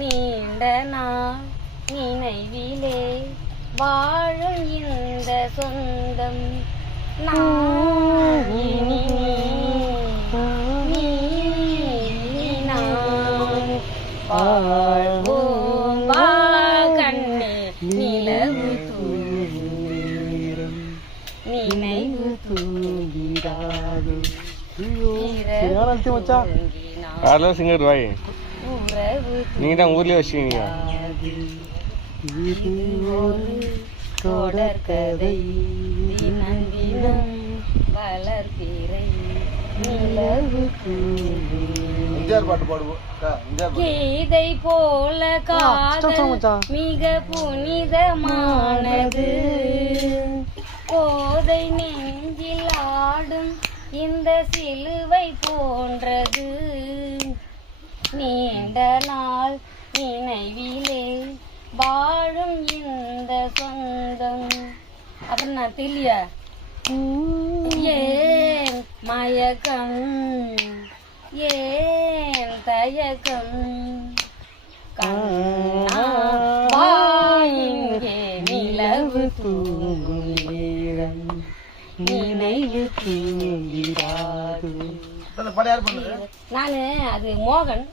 நீண்ட நாள் நினைவிலே வாழும் இந்த சொந்தம் நான் இனி நீ நான் வாழ்வோம் வா கண்ணே நிலவு தூங்கும் நினைவு தூங்கிடாது சிங்கர் வாய் நீங்க தான் ஊர்லயே வச்சுக்கீங்க. இது ஒரு தொடர்கதை தினம் தினம் வளர்பிறை நிலவு கீதை போல காதல் மிக புனிதமானது கோதை நெஞ்சில் ஆடும் இந்த சிலுவை போன்றது நீண்ட நாள் நினைவிலே வாழும் இந்த சொந்தம். அப்புறம் நான் தெரிய ஏன் மயக்கம் ஏன் தயக்கம் இங்கே நிலவு தூங்கும் நேரம் நினைவு தூங்கிடாது. நானு அது மோகன்